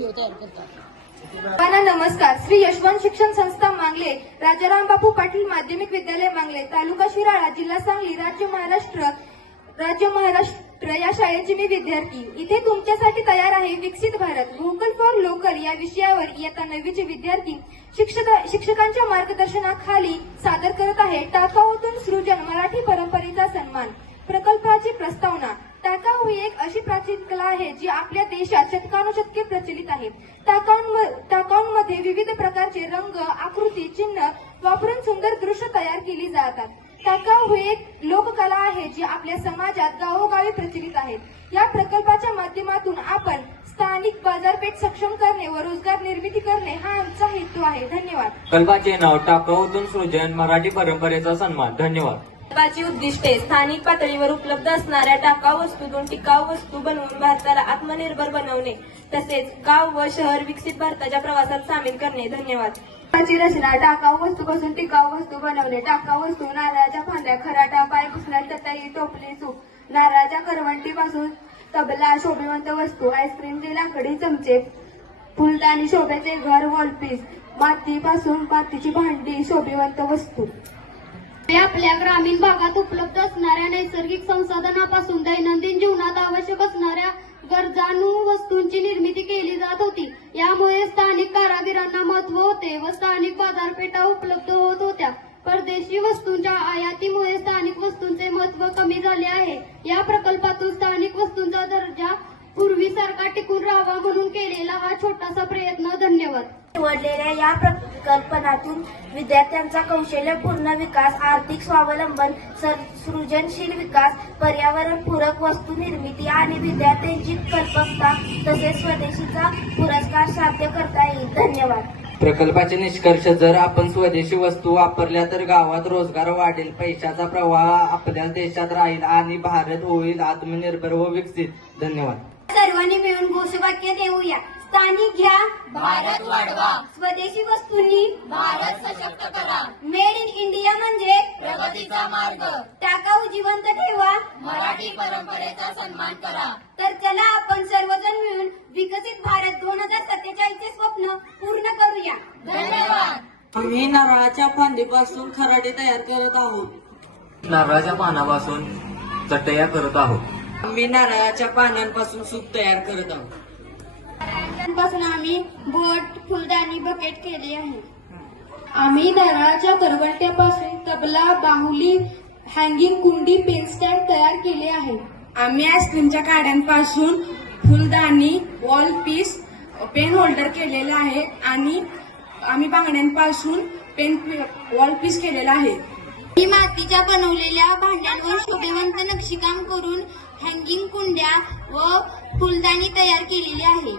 Video तयार करतात. नमस्कार. श्री यशवंत शिक्षण संस्था मांगले, राजाराम बापू पाटील माध्यमिक विद्यालय मांगले, तालुका शिराळा, जिल्हा सांगली, राज्य महाराष्ट्र या शाळेची मी विद्यार्थी. इथे तुमच्यासाठी तयार आहे विकसित भारत व्होकल फॉर लोकल या विषयावर इयत्ता 9वीचे विद्यार्थी शिक्षकांच्या मार्गदर्शनाखाली सादर करत आहे टाकाऊतून सृजन मराठी परंपरेचा सन्मान प्रकल्पाची प्रस्तावना. टाकाऊ ही एक अशी प्राचीन कला आहे जी आपल्या देशात शतकानुशतके प्रचलित आहे. टाकाऊंमध्ये विविध प्रकारचे रंग, आकृती, चिन्ह वापरून सुंदर दृश्य तयार केली जातात. टाकाऊ ही एक लोककला आहे जी आपल्या समाजात गावोगावी प्रचलित आहे. या प्रकल्पाच्या माध्यमातून आपण स्थानिक बाजारपेठ सक्षम करणे व रोजगार निर्मिती करणे हा आमचा हेतू आहे. धन्यवाद. प्रकल्पाचे नाव टाकाऊतून सृजन मराठी परंपरेचा सन्मान. धन्यवाद. प्रकल्पाची उद्दिष्टे स्थानिक पातळीवर उपलब्ध असणाऱ्या टाकाऊ वस्तूतून टिकाऊ वस्तू बनवून भारताला आत्मनिर्भर बनवणे तसेच गाव व शहर विकसित भारताच्या प्रवासात सामील करणे. धन्यवाद. रचना टाकाऊ वस्तूपासून टिकाऊ वस्तू बनवणे. टाकाऊ वस्तू नारळाच्या फांद्या, खराटा, पाय पुसण्यात चटई, टोपली, सूप, नारळाच्या करवंटीपासून तबला, शोभिवंत वस्तू, आईस्क्रीमचे लाकडी चमचे, फुलदाणी, शोभेचे घर, वॉलपीस, मातीपासून मातीची भांडी, शोभिवंत वस्तू. आपल्या ग्रामीण भागात उपलब्ध असणाऱ्या नैसर्गिक संसाधनापासून दैनंदिन जीवनात आवश्यक असणाऱ्या गरजांू वस्तूंची निर्मिती केली जात होती. यामुळे स्थानिक कारागिरांना महत्व होते व स्थानिक बाजारपेठा उपलब्ध होत होत्या. परदेशी वस्तूंच्या आयातीमुळे स्थानिक वस्तूंचे महत्व कमी झाले आहे. या प्रकल्पातून स्थानिक वस्तूंचा दर्जा पूर्वीसारखा टिकून राहावा म्हणून केलेला हा छोटासा प्रयत्न. धन्यवाद. निवडलेल्या या प्रकल्पनातून विद्यार्थ्यांचा कौशल्यपूर्ण विकास, आर्थिक स्वावलंबन, सृजनशील विकास, पर्यावरणपूरक वस्तू निर्मिती आणि विद्यार्थ्यांची कल्पकता तसेच स्वदेशीचा पुरस्कार साध्य करता येईल. धन्यवाद. प्रकल्पाचे निष्कर्ष: जर आपण स्वदेशी वस्तू वापरल्या तर गावात रोजगार वाढेल, पैशाचा प्रवाह आपल्या देशात राहील आणि भारत होईल आत्मनिर्भर व विकसित. धन्यवाद. सर्वांनी मिळून घोषवाक्य देऊया. स्थानिक घ्या, भारत वाढवा. स्वदेशी वस्तूंनी भारत सशक्त करा. मेड इन इंडिया म्हणजे प्रगतीचा मार्ग. टाकाऊ जिवंत ठेवा, मराठी परंपरेचा सन्मान करा. तर चला आपण सर्वजण मिळून विकसित भारत 2047 चे स्वप्न पूर्ण करूया. धन्यवाद. आम्ही नारळाच्या फांदीपासून खराटे तयार करत आहोत. नारळाच्या पानापासून चटया करत आहोत. आम्ही नारळाच्या पानांपासून सूप तयार करत आहोत. पासून आम्ही बोट, फुलदाणी, बकेट केले आहे. आम्ही नारळाच्या करवंट्यापासून तबला, बाहुली, हँगिंग कुंडी, पेन स्टँड तयार केले आहे. आम्ही आईस्क्रीमच्या काड्यांपासून फुलदाणी, वॉल पीस, पेन होल्डर केलेला आहे आणि आम्ही बांगड्यांपासून वॉल पीस केलेला आहे. मी मातीच्या बनवलेल्या भांड्यांवर शोभेवंत नक्षीकाम करून हँगिंग कुंड्या व फुलदाणी तयार केलेली आहे.